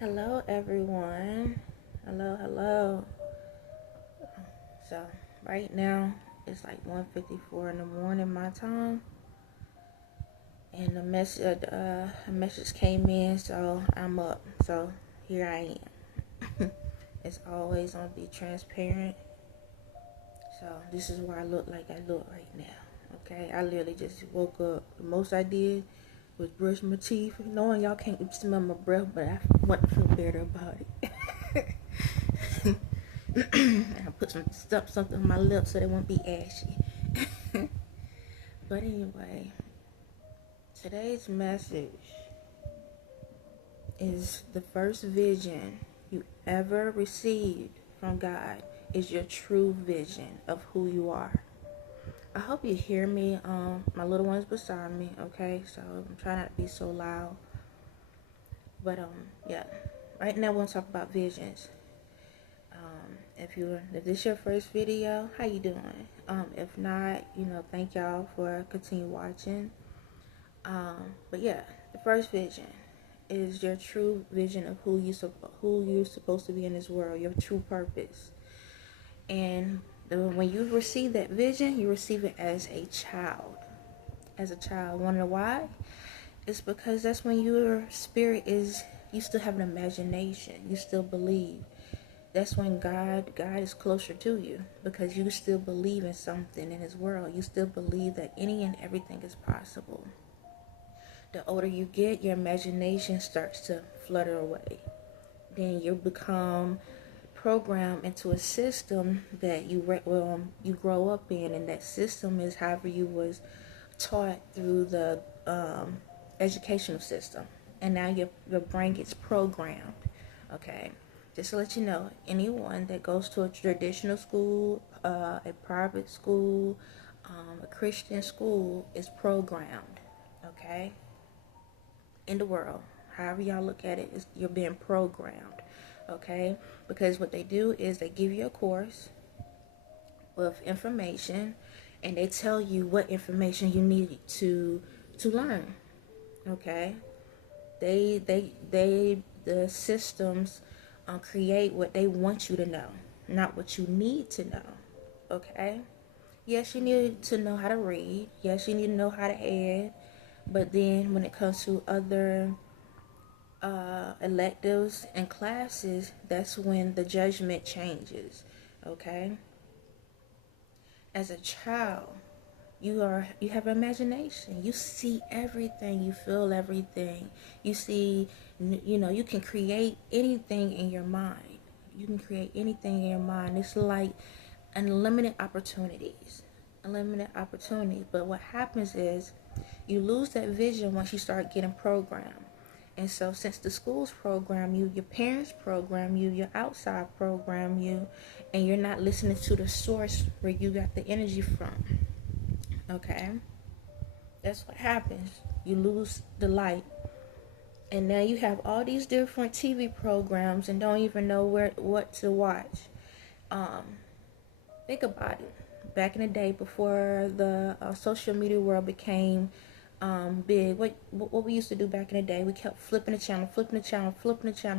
Hello everyone. Hello. So right now it's like 1:54 in the morning my time, and a message came in, so I'm up. So here I am. As always, I'm gonna be transparent. So this is why I look like I look right now. Okay, I literally just woke up. The most I did was brush my teeth, knowing y'all can't smell my breath, but I want to feel better about it. I put something on my lips so they won't be ashy. But anyway, today's message is the first vision you ever received from God is your true vision of who you are. I hope you hear me. My little one's beside me, okay? So I'm trying not to be so loud. But yeah. Right now we're gonna talk about visions. If this is your first video, how you doing? If not, thank y'all for continue watching. But yeah, the first vision is your true vision of who you're supposed to be in this world, your true purpose. And when you receive that vision, you receive it as a child. Wonder why? It's because that's when your spirit you still have an imagination. You still believe. That's when God is closer to you, because you still believe in something in His world. You still believe that any and everything is possible. The older you get, your imagination starts to flutter away. Then you become programmed into a system that you grow up in, and that system is however you was taught through the educational system, and now your brain gets programmed. Okay. Just to let you know, anyone that goes to a traditional school, a private school, a Christian school is programmed, okay? In the world, however y'all look at it, you're being programmed, okay? Because what they do is they give you a course with information, and they tell you what information you need to learn, okay? The systems create what they want you to know, not what you need to know. Okay? Yes, you need to know how to read. Yes, you need to know how to add. But then when it comes to other electives and classes, that's when the judgment changes. Okay? As a child, you have imagination. You see everything. You feel everything. You see, you can create anything in your mind. It's like unlimited opportunities. But what happens is you lose that vision once you start getting programmed. And so since the schools program you, your parents program you, your outside program you, and you're not listening to the source where you got the energy from. Okay, that's what happens. You lose the light, and now you have all these different TV programs and don't even know what to watch. Think about it. Back in the day, before the social media world became big, what we used to do back in the day, we kept flipping the channel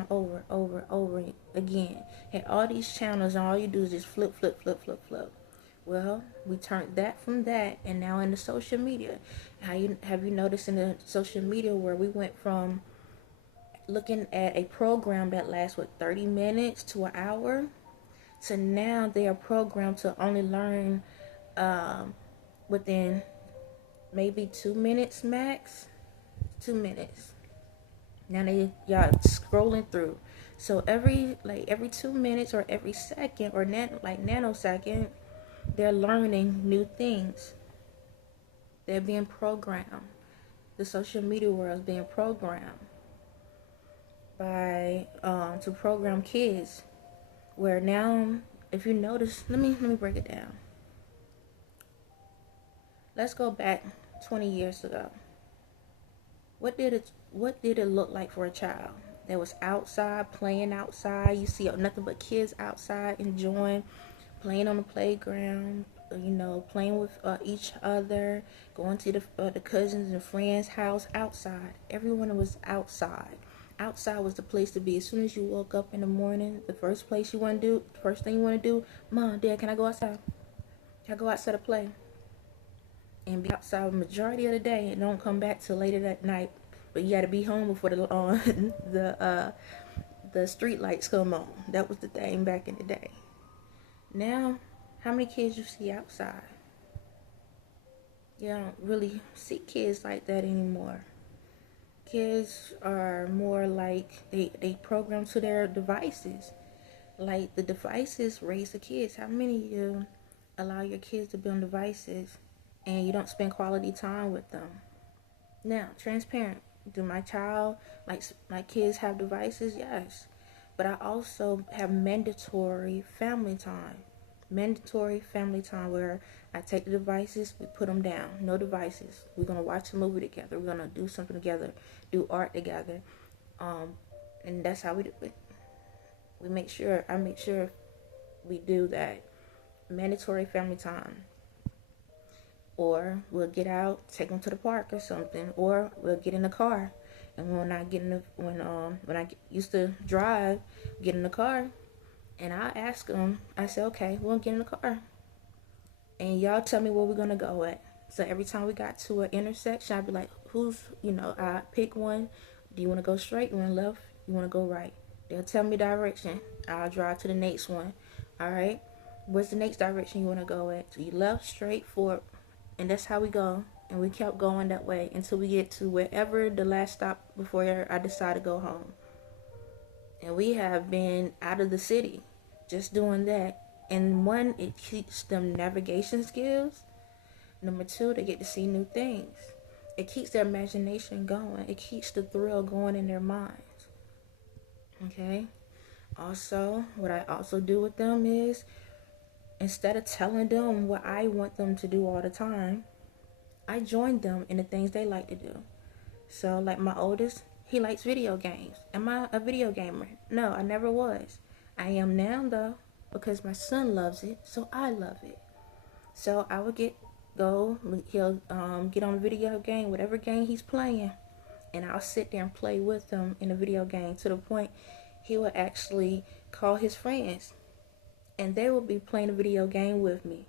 over again. Had all these channels, and all you do is just flip. Well, we turned that from that, and now in the social media. Have you noticed in the social media where we went from looking at a program that lasts 30 minutes to an hour, to now they are programmed to only learn within maybe 2 minutes max. 2 minutes. Now y'all scrolling through. So every 2 minutes or every second or nanosecond, they're learning new things. They're being programmed. The social media world is being programmed by to program kids. Where now, if you notice, let me break it down. Let's go back 20 years ago. What did it look like for a child that was outside, playing outside? You see nothing but kids outside enjoying, playing on the playground, playing with each other, going to the cousins and friends' house outside. Everyone was outside outside was the place to be. As soon as you woke up in the morning, the first thing you want to do, Mom, Dad, can I go outside? Can I go outside to play? And be outside the majority of the day and don't come back till later that night. But you got to be home before the street lights come on. That was the thing back in the day. Now, how many kids you see outside? You don't really see kids like that anymore. Kids are more like they program to their devices. Like the devices raise the kids. How many of you allow your kids to be on devices and you don't spend quality time with them? Now, transparent. Do my kids have devices? Yes. But I also have mandatory family time. Mandatory family time where I take the devices, we put them down. No devices. We're going to watch a movie together. We're going to do something together, do art together. And that's how we do it. I make sure we do that. Mandatory family time. Or we'll get out, take them to the park or something. Or we'll get in the car. And when I used to drive, get in the car, and I ask them, I say, okay, we'll get in the car. And y'all tell me where we're going to go at. So every time we got to an intersection, I'd be like, I pick one. Do you want to go straight? You want to left? You want to go right? They'll tell me direction. I'll drive to the next one. All right. What's the next direction you want to go at? So you left, straight, forward. And that's how we go. And we kept going that way until we get to wherever the last stop before I decide to go home. And we have been out of the city just doing that. And one, it keeps them navigation skills. Number two, they get to see new things. It keeps their imagination going. It keeps the thrill going in their minds. Okay? Also, what I also do with them is, instead of telling them what I want them to do all the time, I join them in the things they like to do. So, like my oldest, he likes video games. Am I a video gamer? No, I never was. I am now, though, because my son loves it, so I love it. So I would he'll get on a video game, whatever game he's playing, and I'll sit there and play with him in a video game to the point he will actually call his friends, and they will be playing a video game with me.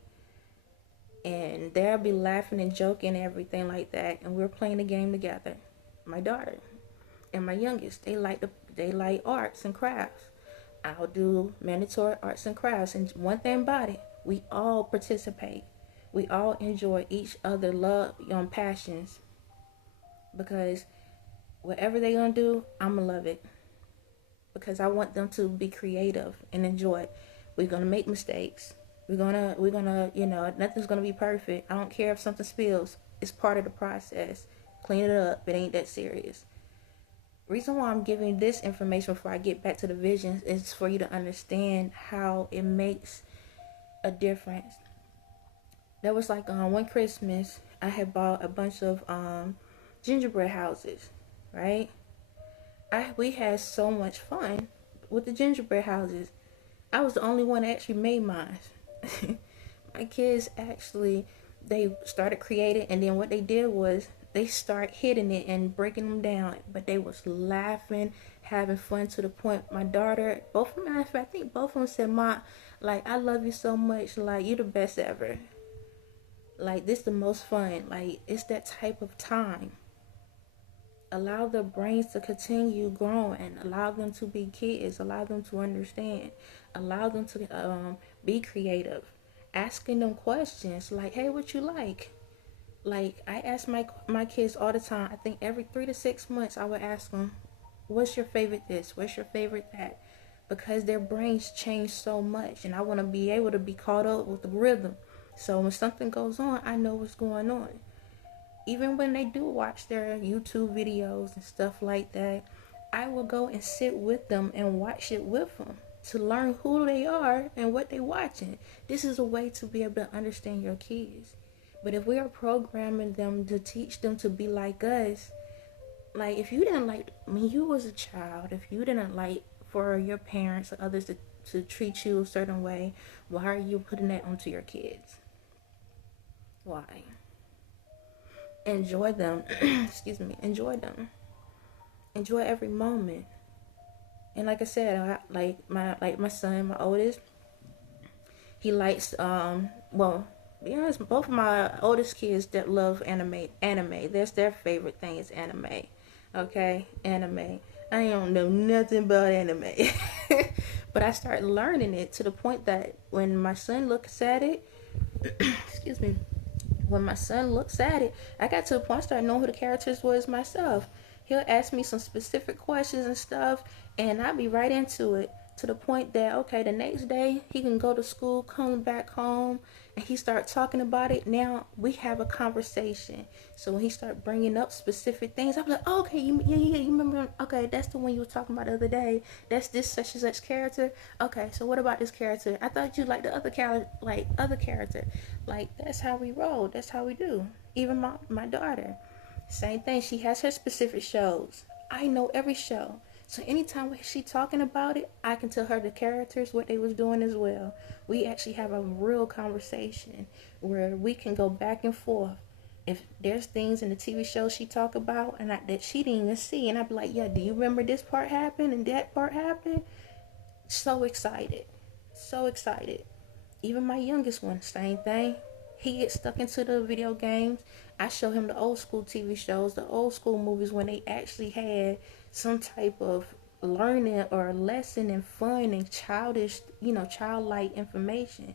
And they'll be laughing and joking and everything like that, and we're playing the game together. My daughter and my youngest, they like arts and crafts. I'll do mandatory arts and crafts, and one thing about it, we all participate. We all enjoy each other love, passions, because whatever they gonna do, I'ma love it, because I want them to be creative and enjoy it. We're gonna make mistakes. We're gonna, nothing's gonna be perfect. I don't care if something spills. It's part of the process. Clean it up. It ain't that serious. Reason why I'm giving this information before I get back to the visions is for you to understand how it makes a difference. There was one Christmas, I had bought a bunch of gingerbread houses, right? We had so much fun with the gingerbread houses. I was the only one that actually made mine. My kids actually, they started creating, and then what they did was they start hitting it and breaking them down. But they was laughing, having fun to the point. My daughter, I think both of them said, "Ma, I love you so much. You're the best ever. This is the most fun." It's that type of time. Allow their brains to continue growing. Allow them to be kids. Allow them to understand. Allow them to be creative. Asking them questions like, "Hey, what you like?" I ask my kids all the time. I think every 3 to 6 months I would ask them, "What's your favorite this? What's your favorite that?" Because their brains change so much, and I want to be able to be caught up with the rhythm. So when something goes on, I know what's going on. Even when they do watch their YouTube videos and stuff like that, I will go and sit with them and watch it with them to learn who they are and what they're watching. This is a way to be able to understand your kids. But if we are programming them to teach them to be like us, if you didn't when you was a child, if you didn't for your parents or others to treat you a certain way, why are you putting that onto your kids? Why? Enjoy them. Excuse me. Enjoy them. Enjoy every moment. And like I said, my son, my oldest, he likes well, be honest, both of my oldest kids that love anime. That's their favorite thing is anime. Okay, anime. I don't know nothing about anime. But I started learning it to the point that when my son looks at it, excuse me, when my son looks at it, I got to the point I started knowing who the characters was myself. He'll ask me some specific questions and stuff, and I'll be right into it to the point that, okay, the next day he can go to school, come back home, and he start talking about it. Now we have a conversation. So when he start bringing up specific things, I'm like, oh, okay, you remember? Okay, that's the one you were talking about the other day. That's this such and such character. Okay, so what about this character? I thought you liked the other character. Like, that's how we roll. That's how we do. Even my daughter, same thing. She has her specific shows. I know every show. So anytime she talking about it, I can tell her the characters, what they was doing as well. We actually have a real conversation where we can go back and forth. If there's things in the TV show she talk about and that she didn't even see, and I'd be like, yeah, do you remember this part happened and that part happened? So excited. So excited. Even my youngest one, same thing. He gets stuck into the video games. I show him the old school TV shows, the old school movies when they actually had some type of learning or lesson and fun and childish, childlike information.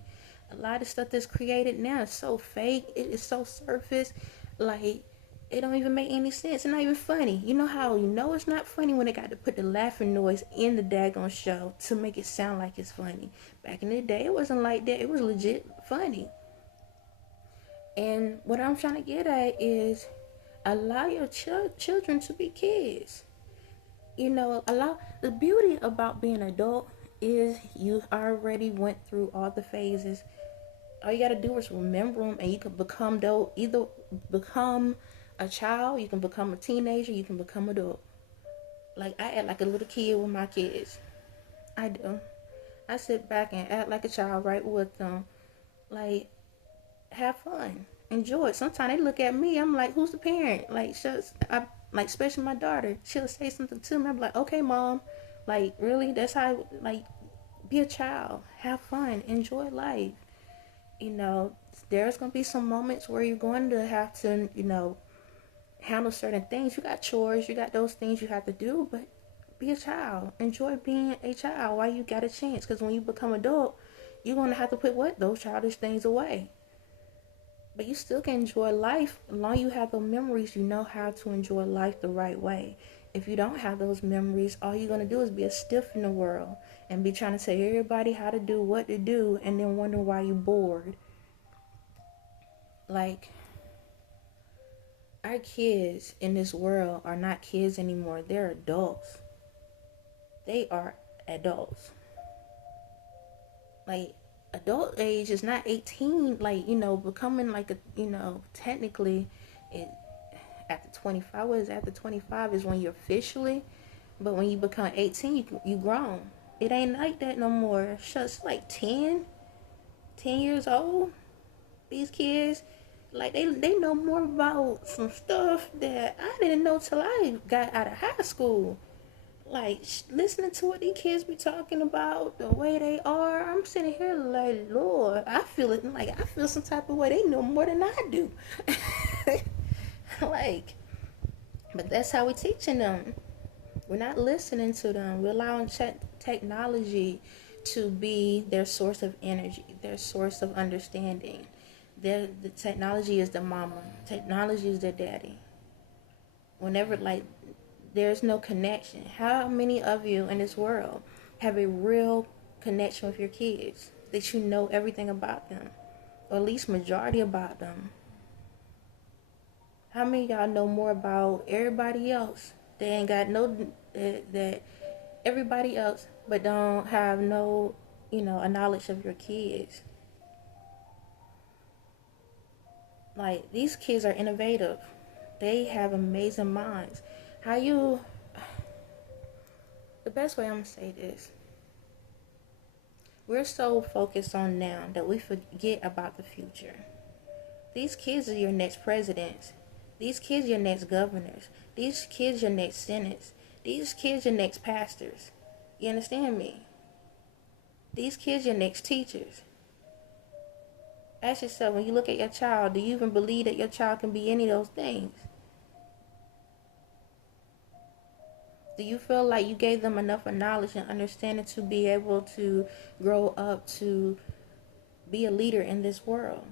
A lot of stuff that's created now is so fake. It is so surface. Like, it don't even make any sense. It's not even funny. You know how you know it's not funny when they got to put the laughing noise in the daggone show to make it sound like it's funny. Back in the day, it wasn't like that. It was legit funny. And what I'm trying to get at is allow your children to be kids. Allow the beauty about being an adult is you already went through all the phases. All you got to do is remember them, and you can become either become a child, you can become a teenager, you can become adult. Like, I act like a little kid with my kids. I do. I sit back and act like a child right with them. Like, have fun, enjoy it. Sometimes they look at me, I'm like, who's the parent? Like, especially my daughter, she'll say something to me, I'm like, okay, mom. Like, really? That's how, like, be a child, have fun, enjoy life. There's gonna be some moments where you're going to have to, handle certain things. You got chores, you got those things you have to do, but be a child, enjoy being a child while you got a chance, because when you become adult, you're going to have to put those childish things away. But you still can enjoy life. As long as you have those memories, you know how to enjoy life the right way. If you don't have those memories, all you're going to do is be a stiff in the world and be trying to tell everybody how to do what to do and then wonder why you're bored. Like, our kids in this world are not kids anymore. They're adults. They are adults. Like, adult age is not 18, like, becoming like technically after 25. What is after 25 is when you're officially, but when you become 18, you grown. It ain't like that no more. It's like 10 years old. These kids, like, they know more about some stuff that I didn't know till I got out of high school. Like, listening to what these kids be talking about, the way they are, I'm sitting here like, Lord, I feel some type of way. They know more than I do. Like, but that's how we're teaching them. We're not listening to them. We're allowing technology to be their source of energy, their source of understanding. The technology is the mama. Technology is their daddy. Whenever, like, there's no connection. How many of you in this world have a real connection with your kids that you know everything about them, or at least majority about them? How many of y'all know more about everybody else? They ain't got that everybody else, but don't have no, a knowledge of your kids. Like, these kids are innovative. They have amazing minds. The best way I'm going to say this, we're so focused on now that we forget about the future. These kids are your next presidents. These kids are your next governors. These kids are your next senates. These kids are next pastors. You understand me? These kids are next teachers. Ask yourself, when you look at your child, do you even believe that your child can be any of those things? Do you feel like you gave them enough of knowledge and understanding to be able to grow up to be a leader in this world?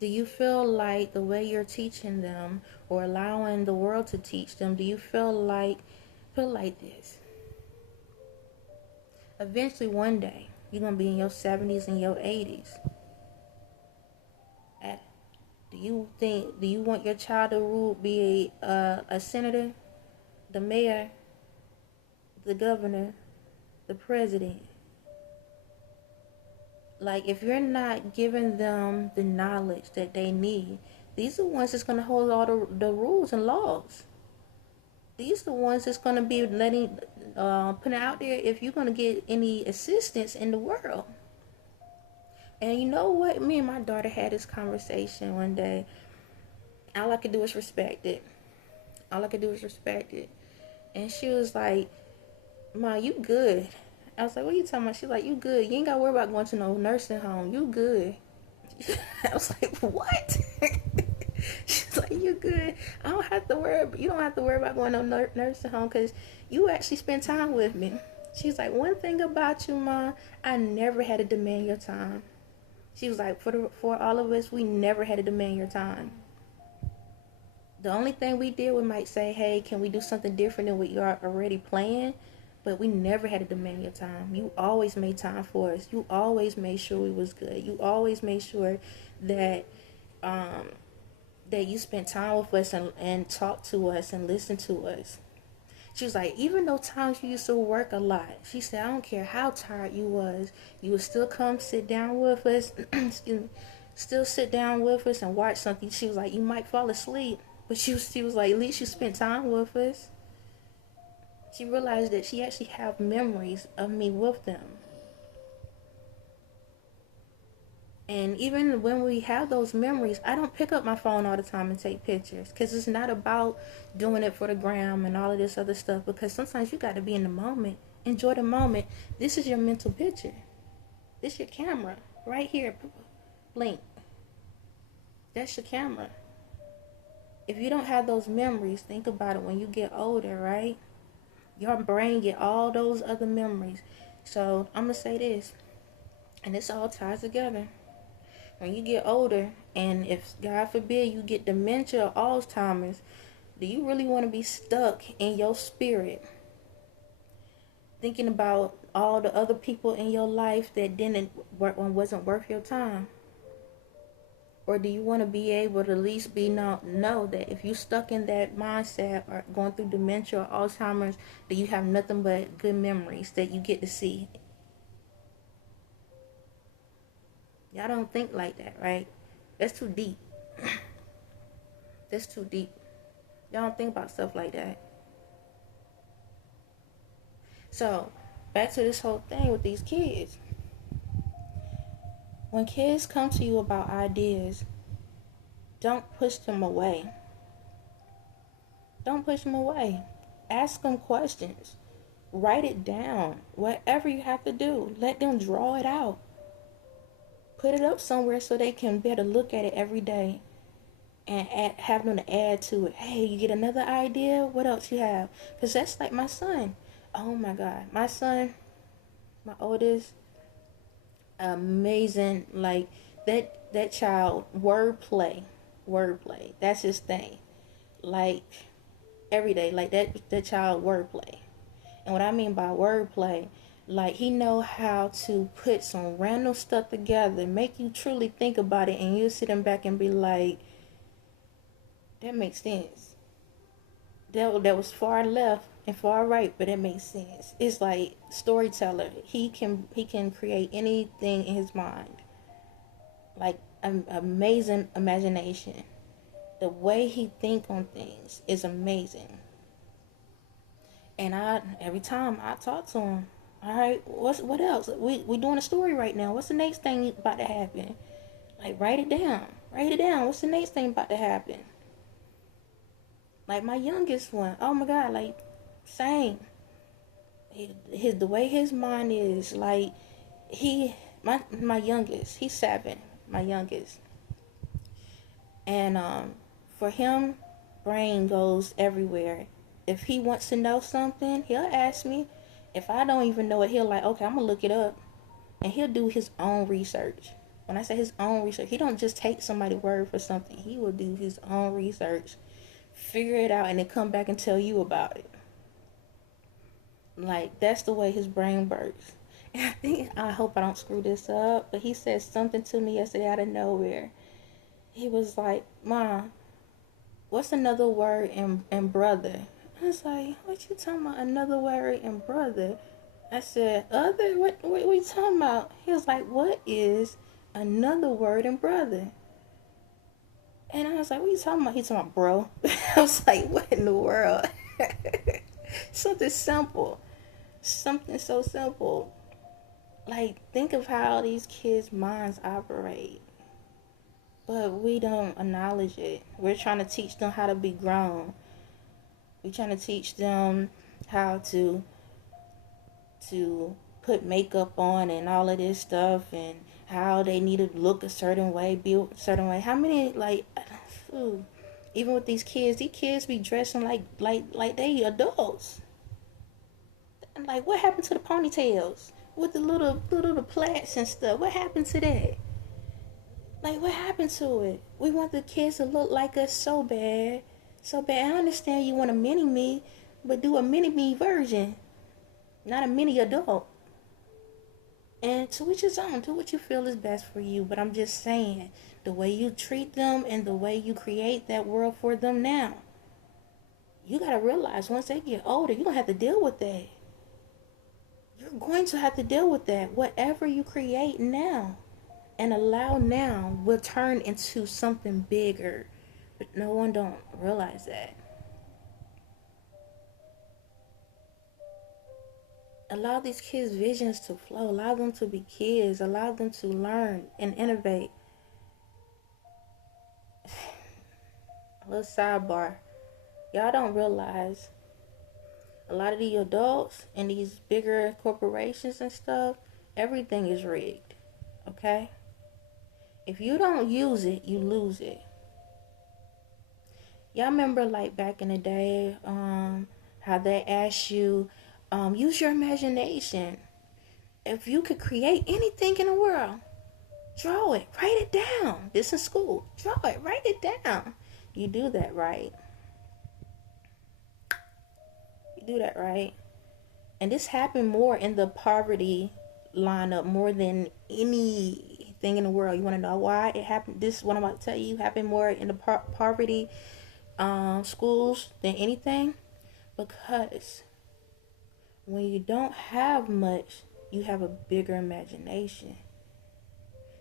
Do you feel like the way you're teaching them or allowing the world to teach them, do you feel like this? Eventually, one day, you're going to be in your 70s and your 80s. Do you want your child to be a senator, the mayor, the governor, the president? Like, if you're not giving them the knowledge that they need, these are the ones that's going to hold all the rules and laws. These are the ones that's going to be putting out there if you're going to get any assistance in the world. And you know what? Me and my daughter had this conversation one day. All I could do is respect it. And she was like, "Ma, you good." I was like, "What are you talking about?" She's like, "You good. You ain't got to worry about going to no nursing home. You good." I was like, "What?" She's like, "You good. You don't have to worry about going to no nursing home because you actually spend time with me." She's like, "One thing about you, Ma, I never had to demand your time." She was like, for all of us, we never had to demand your time. The only thing we did, we might say, "Hey, can we do something different than what you are already playing?" But we never had to demand your time. You always made time for us. You always made sure we was good. You always made sure that that you spent time with us and talked to us and listened to us. She was like, even though times you used to work a lot, she said, "I don't care how tired you was, you would still come sit down with us, excuse me, still sit down with us and watch something." She was like, "You might fall asleep," but she was like, "At least you spent time with us." She realized that she actually have memories of me with them. And even when we have those memories, I don't pick up my phone all the time and take pictures, because it's not about doing it for the gram and all of this other stuff, because sometimes you got to be in the moment. Enjoy the moment. This is your mental picture. This is your camera right here. Blink. That's your camera. If you don't have those memories, think about it. When you get older, right, your brain get all those other memories. So I'm going to say this, and this all ties together. When you get older, and if, God forbid, you get dementia or Alzheimer's, do you really want to be stuck in your spirit thinking about all the other people in your life that wasn't worth your time? Or do you want to be able to at least know that if you're stuck in that mindset or going through dementia or Alzheimer's, that you have nothing but good memories that you get to see? Y'all don't think like that, right? That's too deep. That's too deep. Y'all don't think about stuff like that. So, back to this whole thing with these kids. When kids come to you about ideas, don't push them away. Don't push them away. Ask them questions. Write it down. Whatever you have to do, let them draw it out. Put it up somewhere so they can better look at it every day and have them to add to it. Hey, you get another idea? What else you have? Because that's like my son. Oh my God. My son, my oldest, amazing. Like that child, wordplay. That's his thing. Like every day, like that child, wordplay. And what I mean by wordplay, like he know how to put some random stuff together, make you truly think about it, and you sit him back and be like, that makes sense. That was far left and far right, but it makes sense. It's like storyteller. He can create anything in his mind. Like amazing imagination. The way he think on things is amazing. And every time I talk to him, all right, what else? We doing a story right now. What's the next thing about to happen? Like, write it down. What's the next thing about to happen? Like my youngest one, oh my God, like same. The way his mind is, like my youngest, he's 7, my youngest, and for him, brain goes everywhere. If he wants to know something, he'll ask me. If I don't even know it, he'll like, okay, I'm gonna look it up, and he'll do his own research. When I say his own research, he don't just take somebody's word for something. He will do his own research, figure it out, and then come back and tell you about it. Like, that's the way his brain works. And I hope I don't screw this up, but he said something to me yesterday out of nowhere. He was like, Mom, what's another word in brother? I was like, what you talking about, another word in brother? I said, other? What you talking about? He was like, what is another word in brother? And I was like, what you talking about? He talking about bro. I was like, what in the world? Something simple. Something so simple. Like, think of how these kids' minds operate. But we don't acknowledge it. We're trying to teach them how to be grown. We're trying to teach them how to put makeup on and all of this stuff, and how they need to look a certain way, be a certain way. How many, like, even with these kids be dressing like they adults. Like, what happened to the ponytails with the little plaits and stuff? What happened to that? Like, what happened to it? We want the kids to look like us so bad. So bad. I understand you want a mini-me, but do a mini-me version. Not a mini adult. And to each his own. Do what you feel is best for you. But I'm just saying, the way you treat them and the way you create that world for them now, you got to realize once they get older, you're going to have to deal with that. You're going to have to deal with that. Whatever you create now and allow now will turn into something bigger. But no one don't realize that. Allow these kids' visions to flow. Allow them to be kids. Allow them to learn and innovate. A little sidebar. Y'all don't realize a lot of the adults in these bigger corporations and stuff, everything is rigged. Okay? If you don't use it, you lose it. Y'all remember, like, back in the day, how they asked you, use your imagination. If you could create anything in the world, draw it, write it down. This is school. Draw it, write it down. You do that, right? You do that, right? And this happened more in the poverty lineup more than anything in the world. You want to know why it happened? This is what I'm about to tell you. Happened more in the poverty schools than anything, because when you don't have much, you have a bigger imagination.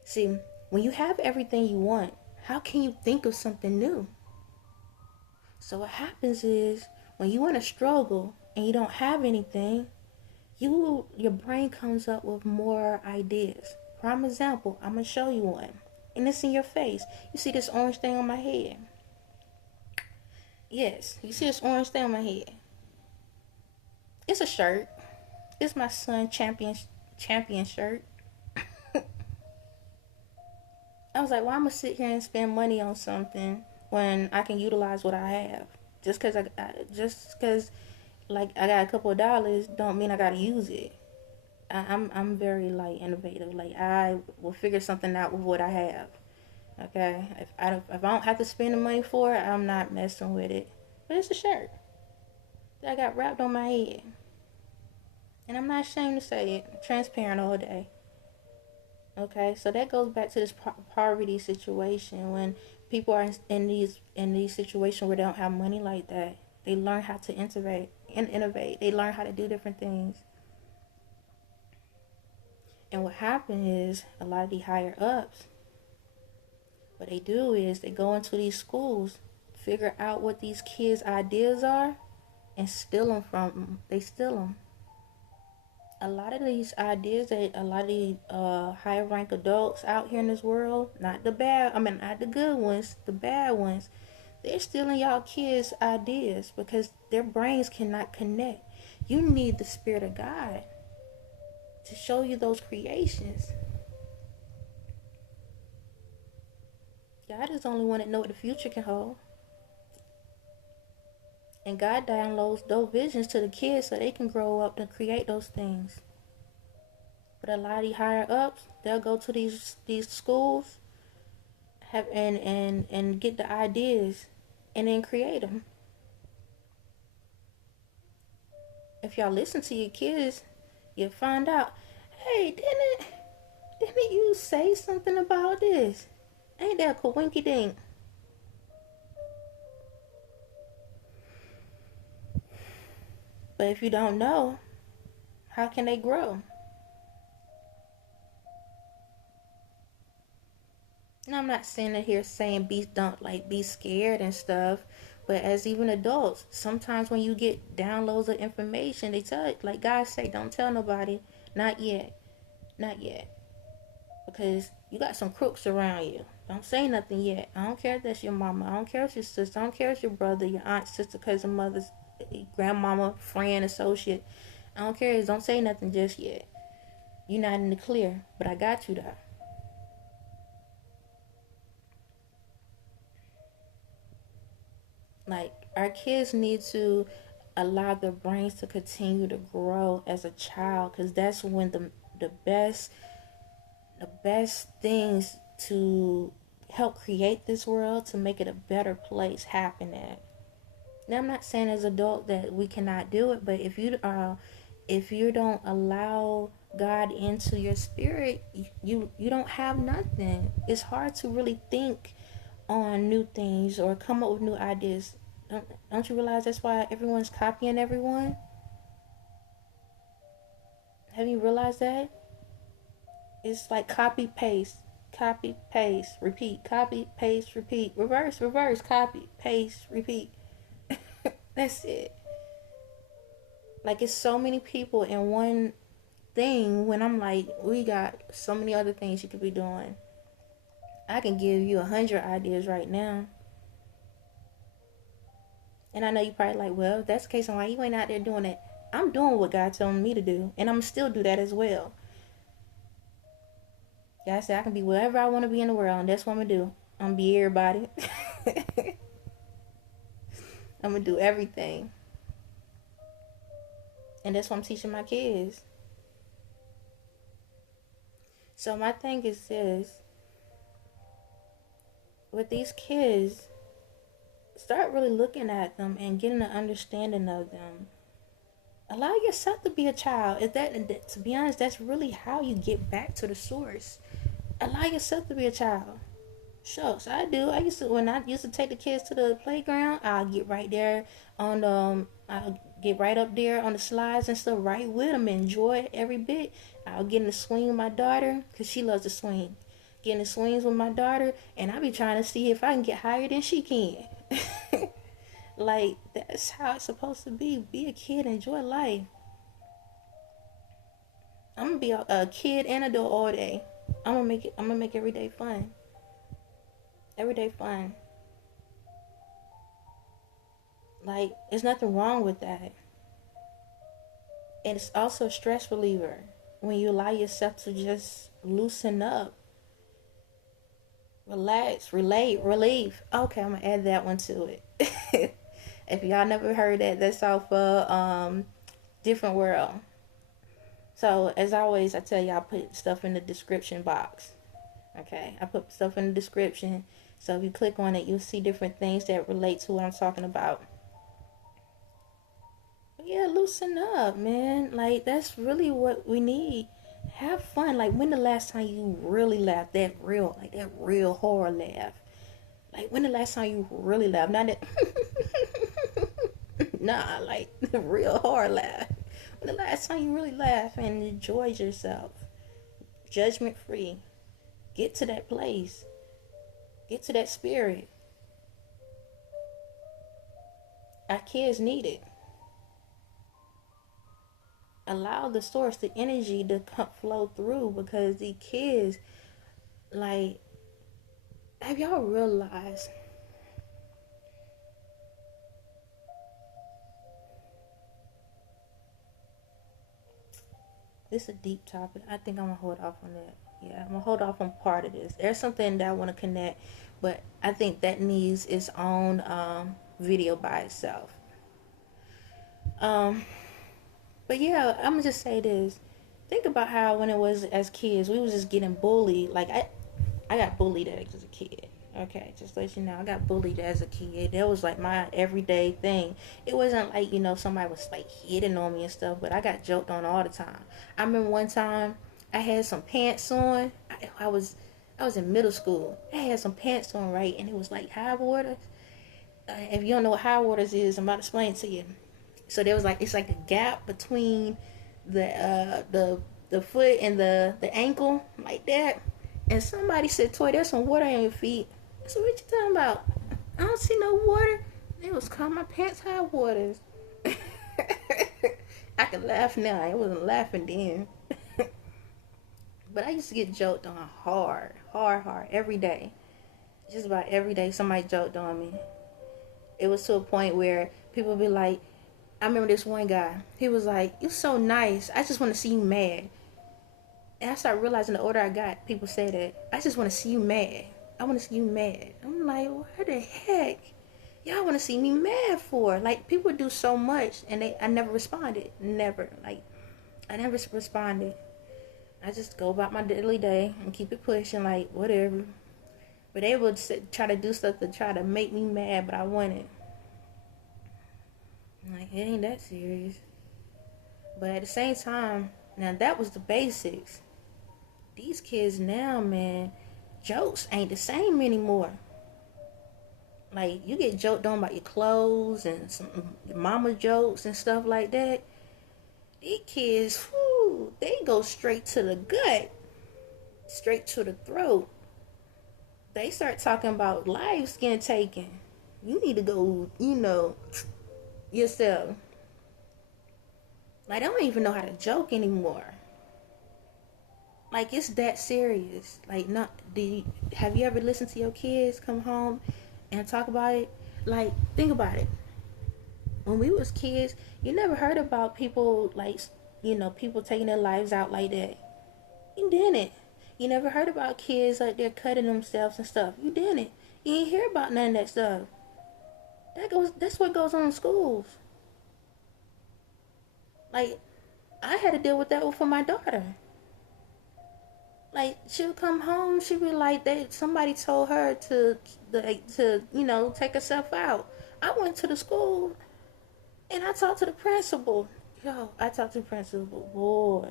See, when you have everything you want, how can you think of something new? So what happens is, when you want to struggle and you don't have anything, your brain comes up with more ideas. Prime example, I'm gonna show you one, and it's in your face. You see this orange thing on my head? Yes, you see this orange thing on my head? It's a shirt. It's my son champion shirt. I was like, well, I'm gonna sit here and spend money on something when I can utilize what I have. Just cause like I got a couple of dollars, don't mean I gotta use it. I'm very, like, innovative. Like, I will figure something out with what I have. Okay, if I don't have to spend the money for it, I'm not messing with it. But it's a shirt that I got wrapped on my head, and I'm not ashamed to say it. Transparent all day. Okay, so that goes back to this poverty situation. When people are in these situations where they don't have money like that, they learn how to innovate. They learn how to do different things. And what happened is, a lot of the higher ups, what they do is they go into these schools, figure out what these kids' ideas are, and steal them from them. They steal them. A lot of these ideas that a lot of the higher rank adults out here in this world, not the good ones, the bad ones, They're stealing y'all kids' ideas because their brains cannot connect. You need the Spirit of God to show you those creations. God is the only one that knows what the future can hold. And God downloads those visions to the kids so they can grow up and create those things. But a lot of these higher ups, they'll go to these schools and get the ideas and then create them. If y'all listen to your kids, you'll find out, hey, didn't you say something about this? Ain't that coinky dink? But if you don't know, how can they grow? And I'm not sitting here saying don't be scared and stuff. But as even adults, sometimes when you get downloads of information, they tell it, like God say, don't tell nobody. Not yet. Not yet. Because you got some crooks around you. Don't say nothing yet. I don't care if that's your mama. I don't care if it's your sister. I don't care if it's your brother, your aunt, sister, cousin, mother's, grandmama, friend, associate. I don't care. Don't say nothing just yet. You're not in the clear. But I got you though. Like, our kids need to allow their brains to continue to grow as a child, because that's when the best things to help create this world, to make it a better place, happen at. Now, I'm not saying as adult that we cannot do it, but if you don't allow God into your spirit, you don't have nothing. It's hard to really think on new things or come up with new ideas. Don't you realize that's why everyone's copying everyone? Have you realized that? It's like copy, paste, repeat, copy, paste, repeat, reverse, copy, paste, repeat. That's it. Like, it's so many people in one thing, when I'm like, we got so many other things you could be doing. I can give you 100 ideas right now. And I know you probably like, well, if that's the case, why you ain't out there doing it? I'm doing what God told me to do, and I'm still do that as well. God said I can be wherever I want to be in the world, and that's what I'm going to do. I'm going to be everybody. I'm going to do everything. And that's what I'm teaching my kids. So my thing is this. With these kids, start really looking at them and getting an understanding of them. Allow yourself to be a child. To be honest, that's really how you get back to the source. Allow yourself to be a child. Shucks, I do. When I used to take the kids to the playground, I'll get right there I'll get right up there on the slides and stuff, right with them, enjoy every bit. I'll get in the swing with my daughter, because she loves to swing. Get in the swings with my daughter, and I'll be trying to see if I can get higher than she can. Like, that's how it's supposed to be. Be a kid, enjoy life. I'm gonna be a kid and adult all day. I'm gonna make every day fun. Every day fun. Like, there's nothing wrong with that. And it's also a stress reliever when you allow yourself to just loosen up. Relax, relieve. Okay, I'm gonna add that one to it. If y'all never heard that, that's off of Different World. So as always, I tell y'all, put stuff in the description box. Okay, I put stuff in the description, so if you click on it, you'll see different things that relate to what I'm talking about. But yeah, loosen up, man. Like, that's really what we need. Have fun. Like, when the last time you really laughed? That real horror laugh. Like, when the last time you really laughed? Not that. Nah, like the real horror laugh. When the last time you really laughed and enjoyed yourself? Judgment free. Get to that place. Get to that spirit. Our kids need it. Allow the source, the energy to flow through, because the kids, like, have y'all realized This is a deep topic. I think I'm gonna hold off on that. Yeah, I'm gonna hold off on part of this. There's something that I want to connect, but I think that needs its own video by itself. Um, but yeah, I'm gonna just say this. Think about how when it was as kids, we was just getting bullied. Like I got bullied as a kid. Okay, just to let you know, I got bullied as a kid. That was like my everyday thing. It wasn't like, somebody was like hitting on me and stuff, but I got joked on all the time. I remember one time I had some pants on. I was in middle school. I had some pants on, right, and it was like high waters. If you don't know what high waters is, I'm about to explain it to you. So there was like, it's like a gap between the foot and the ankle, like that. And somebody said, "Toy, there's some water on your feet." I said, "What you talking about? I don't see no water." They was calling my pants high waters. I can laugh now. I wasn't laughing then. But I used to get joked on hard, every day. Just about every day somebody joked on me. It was to a point where people would be like, I remember this one guy. He was like, "You're so nice. I just want to see you mad." And I started realizing the older I got, people say that. "I just want to see you mad. I want to see you mad." I'm like, what the heck? Y'all want to see me mad for? Like, people do so much, and I never responded. Never. Like, I never responded. I just go about my daily day and keep it pushing, like, whatever. But they would try to do stuff to try to make me mad, but I wouldn't. Like, it ain't that serious. But at the same time, now that was the basics. These kids now, man, jokes ain't the same anymore. Like, you get joked on about your clothes and some mama jokes and stuff like that. These kids, whew, they go straight to the gut, straight to the throat. They start talking about lives getting taken. You need to go, yourself. Like, I don't even know how to joke anymore. Like, it's that serious. Like, have you ever listened to your kids come home and talk about it? Like, think about it. When we was kids, you never heard about people, like, people taking their lives out like that. You didn't. You never heard about kids like they're cutting themselves and stuff. You didn't. You didn't hear about none of that stuff. That's what goes on in schools. Like, I had to deal with that for my daughter. Like, she'll come home, she'll be like, somebody told her to take herself out. I went to the school and I talked to the principal. I talked to the principal. Boy,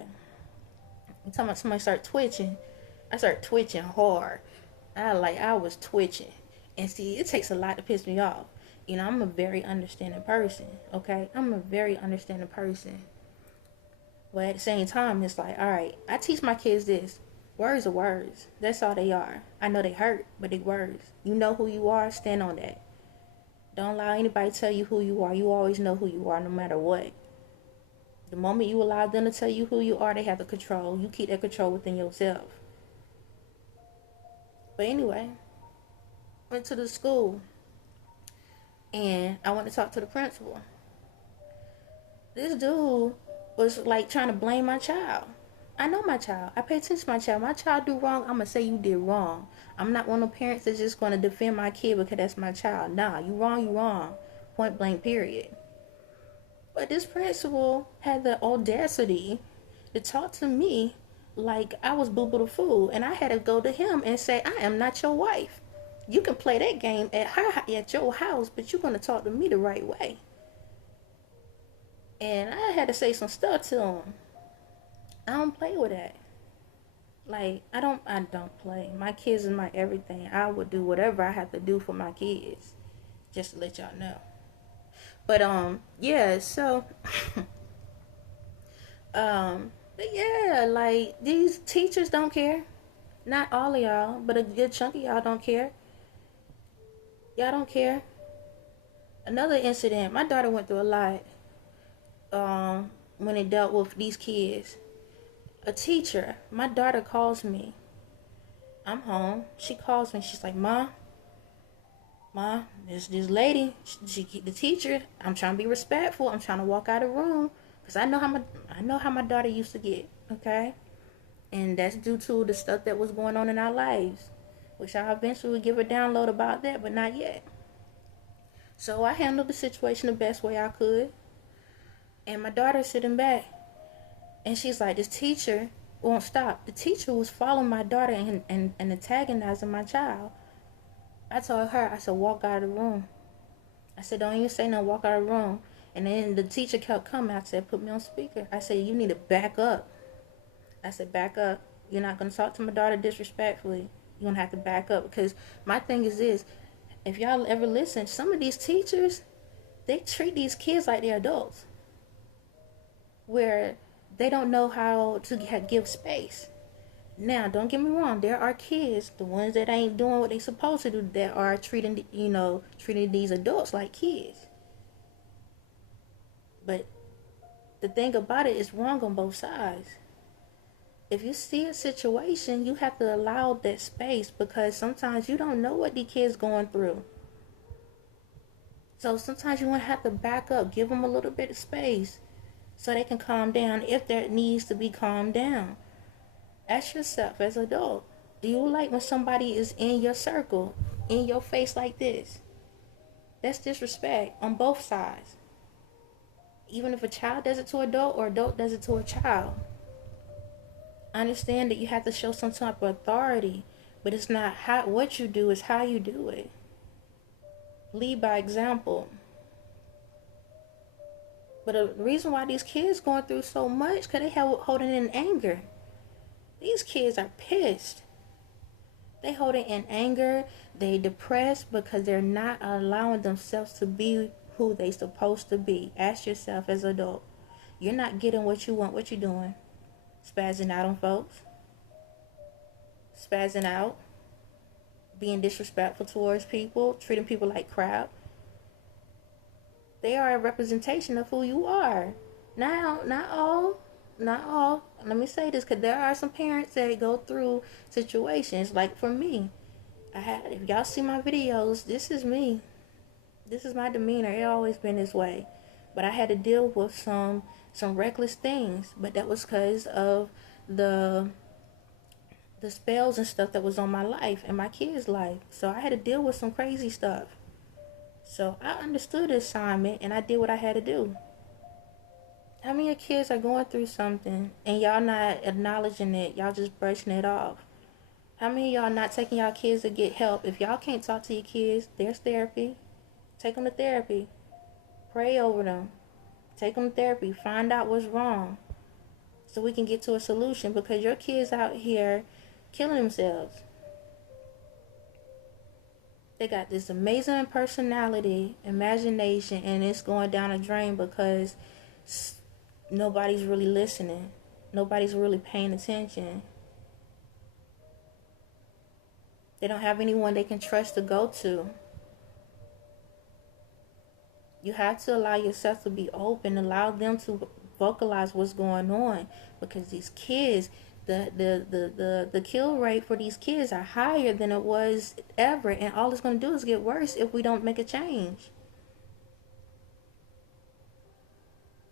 I'm talking about somebody start twitching. I started twitching hard. I was twitching. And see, it takes a lot to piss me off. I'm a very understanding person, okay? I'm a very understanding person. But at the same time, it's like, all right, I teach my kids this. Words are words. That's all they are. I know they hurt, but they words. You know who you are, stand on that. Don't allow anybody to tell you who you are. You always know who you are no matter what. The moment you allow them to tell you who you are, they have the control. You keep that control within yourself. But anyway, went to the school and I went to talk to the principal. This dude was like trying to blame my child. I know my child. I pay attention to my child. My child do wrong, I'm going to say you did wrong. I'm not one of the parents that's just going to defend my kid because that's my child. Nah, you wrong. Point blank, period. But this principal had the audacity to talk to me like I was Boo Boo the Fool. And I had to go to him and say, I am not your wife. You can play that game at your house, but you're going to talk to me the right way. And I had to say some stuff to him. I don't play with that. Like, I don't play. My kids is my everything. I would do whatever I have to do for my kids. Just to let y'all know. But, yeah, so, but yeah, like, these teachers don't care. Not all of y'all, but a good chunk of y'all don't care. Y'all don't care. Another incident, my daughter went through a lot, when it dealt with these kids. A teacher, my daughter calls me. I'm home. She calls me. She's like, Ma, this lady, the teacher, I'm trying to be respectful. I'm trying to walk out of the room. Because I know how my daughter used to get, okay? And that's due to the stuff that was going on in our lives. Which I eventually would give a download about that, but not yet. So I handled the situation the best way I could. And my daughter's sitting back. And she's like, this teacher won't stop. The teacher was following my daughter and antagonizing my child. I told her, I said, walk out of the room. I said, don't even say no, walk out of the room. And then the teacher kept coming. I said, put me on speaker. I said, you need to back up. I said, back up. You're not going to talk to my daughter disrespectfully. You're going to have to back up. Because my thing is this. If y'all ever listen, some of these teachers, they treat these kids like they're adults. Where they don't know how to give space. Now, don't get me wrong. There are kids, the ones that ain't doing what they supposed to do, that are treating these adults like kids. But the thing about it is wrong on both sides. If you see a situation, you have to allow that space, because sometimes you don't know what the kids going through. So sometimes you want to have to back up, give them a little bit of space so they can calm down if there needs to be calmed down. Ask yourself as an adult, do you like when somebody is in your circle, in your face like this? That's disrespect on both sides. Even if a child does it to an adult or adult does it to a child. Understand that you have to show some type of authority, but it's not what you do, it's how you do it. Lead by example. But the reason why these kids going through so much, because they have holding in anger. These kids are pissed. They hold it in anger. They depressed because they're not allowing themselves to be who they supposed to be. Ask yourself as an adult. You're not getting what you want. What you doing? Spazzing out on folks. Spazzing out. Being disrespectful towards people. Treating people like crap. They are a representation of who you are. Now, not all. Let me say this, because there are some parents that go through situations. Like for me, if y'all see my videos, this is me. This is my demeanor. It always been this way. But I had to deal with some reckless things. But that was because of the spells and stuff that was on my life and my kids' life. So I had to deal with some crazy stuff. So I understood the assignment and I did what I had to do. How many kids are going through something and y'all not acknowledging it? Y'all just brushing it off. How many of y'all not taking y'all kids to get help? If y'all can't talk to your kids, there's therapy. Take them to therapy. Pray over them. Take them to therapy. Find out what's wrong so we can get to a solution, because your kids out here killing themselves. They got this amazing personality, imagination, and it's going down a drain because nobody's really listening. Nobody's really paying attention. They don't have anyone they can trust to go to. You have to allow yourself to be open, allow them to vocalize what's going on, because these kids, the kill rate for these kids are higher than it was ever, and all it's going to do is get worse if we don't make a change.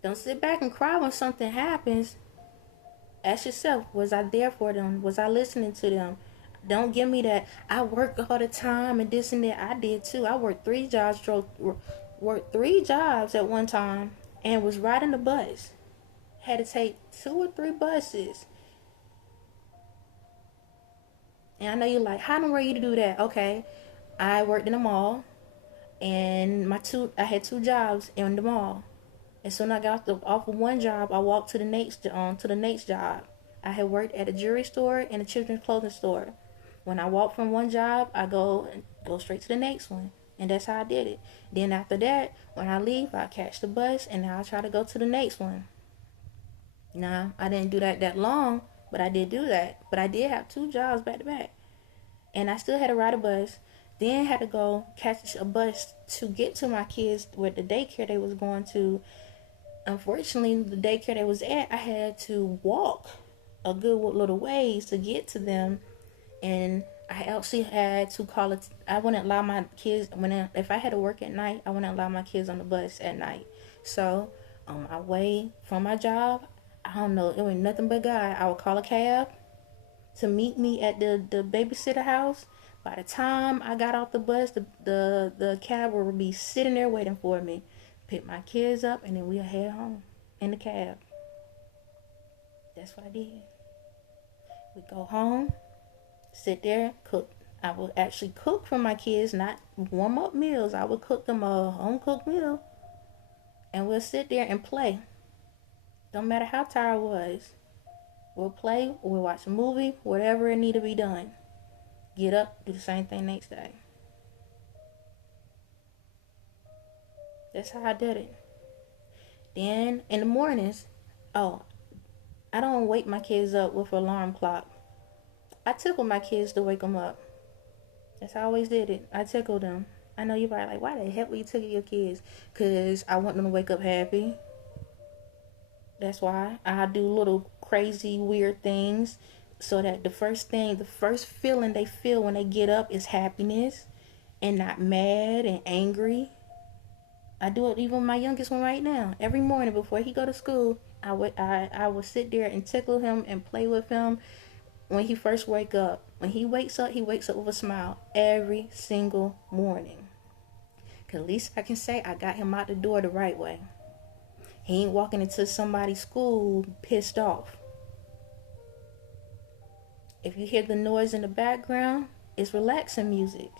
Don't sit back and cry when something happens. Ask yourself, was I there for them? Was I listening to them? Don't give me that, I work all the time and this and that. I did too. I worked 3 jobs, worked 3 jobs at one time, and was riding the bus. Had to take 2 or 3 buses. And I know you're like, how in the world you do that? Okay, I worked in the mall, and I had 2 jobs in the mall. And soon I got off of one job, I walked to the next job. I had worked at a jewelry store and a children's clothing store. When I walk from one job, I go straight to the next one. And that's how I did it. Then after that, when I leave, I catch the bus, and now I try to go to the next one. Now, I didn't do that long, but I did do that. But I did have 2 jobs back to back. And I still had to ride a bus. Then had to go catch a bus to get to my kids where the daycare they was going to. Unfortunately, the daycare they was at, I had to walk a good little ways to get to them. And I actually had to call it. I wouldn't allow my kids, if I had to work at night, I wouldn't allow my kids on the bus at night. So On my way from my job, I don't know, it was nothing but God. I would call a cab to meet me at the babysitter house. By the time I got off the bus, the cab would be sitting there waiting for me. Pick my kids up, and then we'll head home in the cab. That's what I did. We go home, sit there, cook. I would actually cook for my kids, not warm up meals. I would cook them a home cooked meal, and we'll sit there and play. Don't matter how tired I was. We'll play, we'll watch a movie, whatever it need to be done. Get up, do the same thing next day. That's how I did it. Then in the mornings, I don't wake my kids up with an alarm clock. I tickle my kids to wake them up. That's how I always did it. I tickle them. I know you're probably like, why the heck would you tickle your kids? Because I want them to wake up happy. That's why I do little crazy, weird things so that the first feeling they feel when they get up is happiness and not mad and angry. I do it even with my youngest one right now. Every morning before he go to school, I would sit there and tickle him and play with him when he first wake up. When he wakes up with a smile every single morning. Cause at least I can say I got him out the door the right way. He ain't walking into somebody's school pissed off. If you hear the noise in the background, it's relaxing music.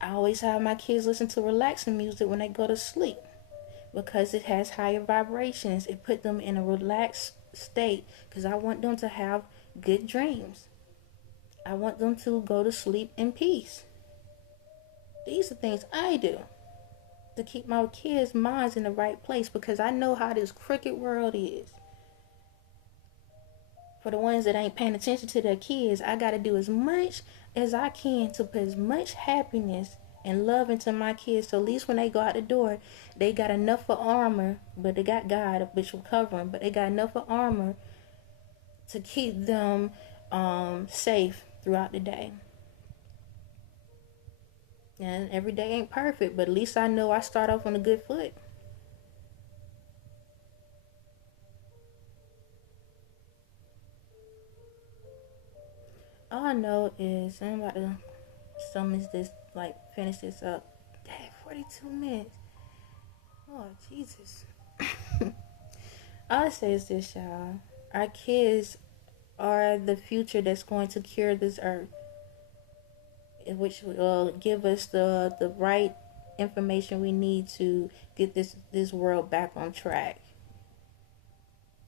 I always have my kids listen to relaxing music when they go to sleep because it has higher vibrations. It put them in a relaxed state because I want them to have good dreams. I want them to go to sleep in peace. These are things I do to keep my kids' minds in the right place because I know how this crooked world is. For the ones that ain't paying attention to their kids, I got to do as much as I can to put as much happiness and love into my kids. So at least when they go out the door, they got enough for armor, but they got God, which will cover them, but they got enough for armor to keep them safe throughout the day. And every day ain't perfect, but at least I know I start off on a good foot. All I know is I'm about to finish this up. Dang, 42 minutes. Oh, Jesus. All I say is this, y'all. Our kids are the future that's going to cure this earth, which will give us the right information we need to get this world back on track.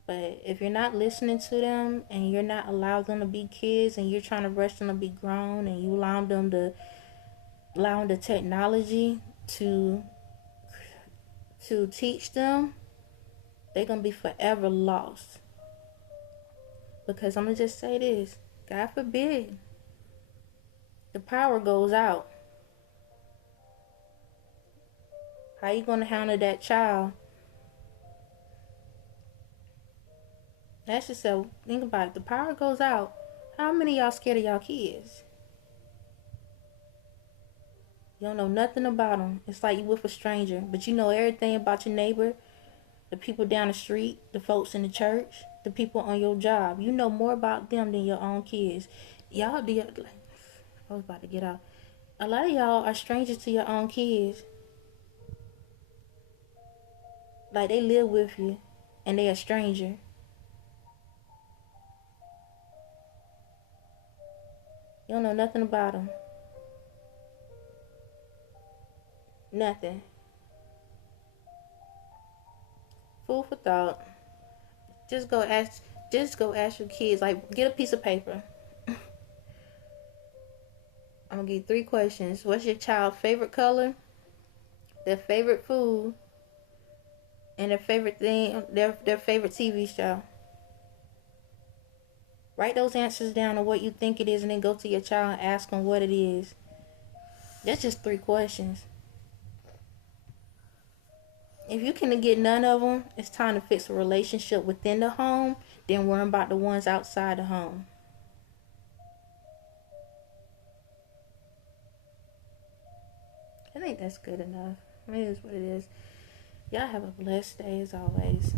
But if you're not listening to them and you're not allowing them to be kids and you're trying to rush them to be grown and you allowing the technology to teach them, they're going to be forever lost. Because I'm going to just say this, God forbid, the power goes out. How you going to handle that child? That's just so, think about it. The power goes out. How many of y'all scared of y'all kids? You don't know nothing about them. It's like you with a stranger, but you know everything about your neighbor, the people down the street, the folks in the church, the people on your job. You know more about them than your own kids. I was about to get out. A lot of y'all are strangers to your own kids. Like they live with you, and they a stranger. You don't know nothing about them. Nothing. Food for thought. Just go ask your kids. Like, get a piece of paper. I'm gonna give you 3 questions. What's your child's favorite color? Their favorite food? And their favorite thing, their favorite TV show. Write those answers down of what you think it is and then go to your child and ask them what it is. That's just 3 questions. If you can get none of them, it's time to fix a relationship within the home, then worry about the ones outside the home. I think that's good enough. It is what it is. Y'all have a blessed day as always.